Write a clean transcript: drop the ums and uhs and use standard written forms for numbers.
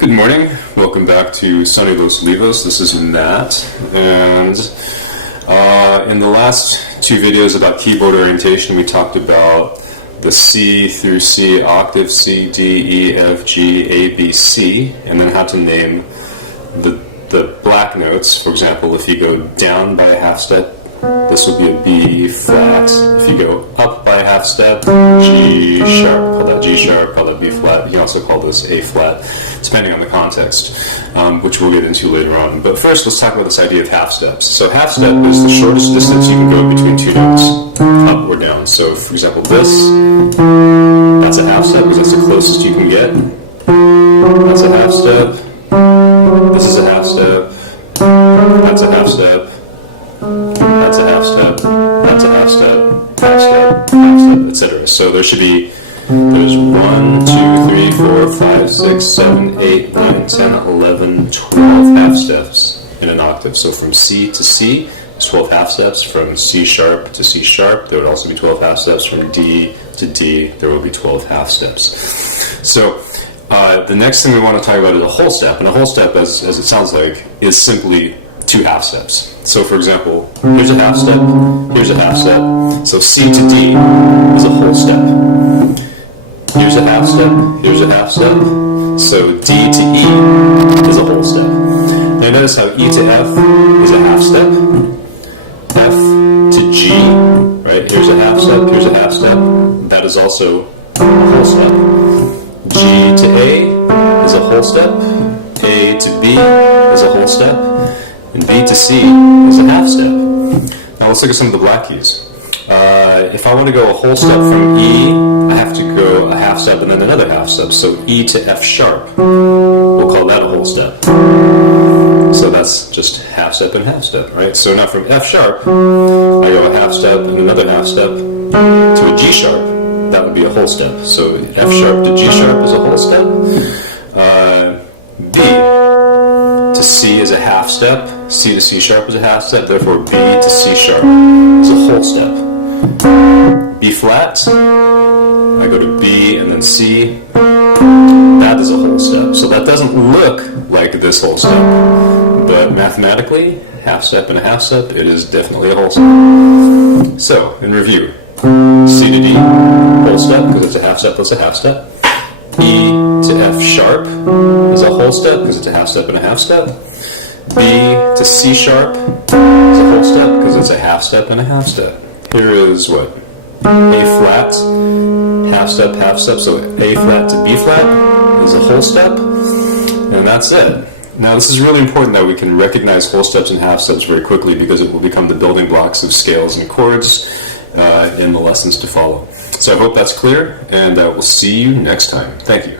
Good morning. Welcome back to sunny Los Olivos. This is Matt, and in the last two videos about keyboard orientation, we talked about the C through C octave, C, D, E, F, G, A, B, C, and then how to name the black notes. For example, if you go down by a half step, this will be a B flat. If you go up by a half step, G sharp. Call that G sharp, call that B flat. You can also call this A flat, depending on the context, which we'll get into later on. But first, let's talk about this idea of half steps. So half step is the shortest distance you can go between two notes, up or down. So for example, this, that's a half step because that's the closest you can get. That's a half step. This is a half step. That's a half step. That's a half step, that's a half step, half step, half step, etc. So there's 1, 2, 3, 4, 5, 6, 7, 8, 9, 10, 11, 12 half steps in an octave. So from C to C, it's 12 half steps. From C sharp to C sharp, there would also be 12 half steps. From D to D, there will be 12 half steps. So the next thing we want to talk about is a whole step. And a whole step, as it sounds like, is simply two half steps. So for example, here's a half step, here's a half step. So C to D is a whole step. Here's a half step, here's a half step. So D to E is a whole step. Now notice how E to F is a half step. F to G, right? Here's a half step, here's a half step. That is also a whole step. G to A is a whole step. A to B is a whole step. And B to C is a half step. Now let's look at some of the black keys. If I want to go a whole step from E, I have to go a half step and then another half step. So E to F sharp, we'll call that a whole step. So that's just half step and half step, right? So now from F sharp, I go a half step and another half step to a G sharp. That would be a whole step. So F sharp to G sharp is a whole step. B to C is a half step. C to C sharp is a half step. Therefore, B to C sharp is a whole step. B flat, I go to B and then C. That is a whole step. So that doesn't look like this whole step, but mathematically, half step and a half step, it is definitely a whole step. So, in review, C to D, whole step, because it's a half step plus a half step. E to F sharp is a whole step, because it's a half step and a half step. B to C sharp is a whole step, because it's a half step and a half step. Here is what? A flat, half step, half step. So A flat to B flat is a whole step, and that's it. Now this is really important that we can recognize whole steps and half steps very quickly, because it will become the building blocks of scales and chords in the lessons to follow. So I hope that's clear, and we'll see you next time. Thank you.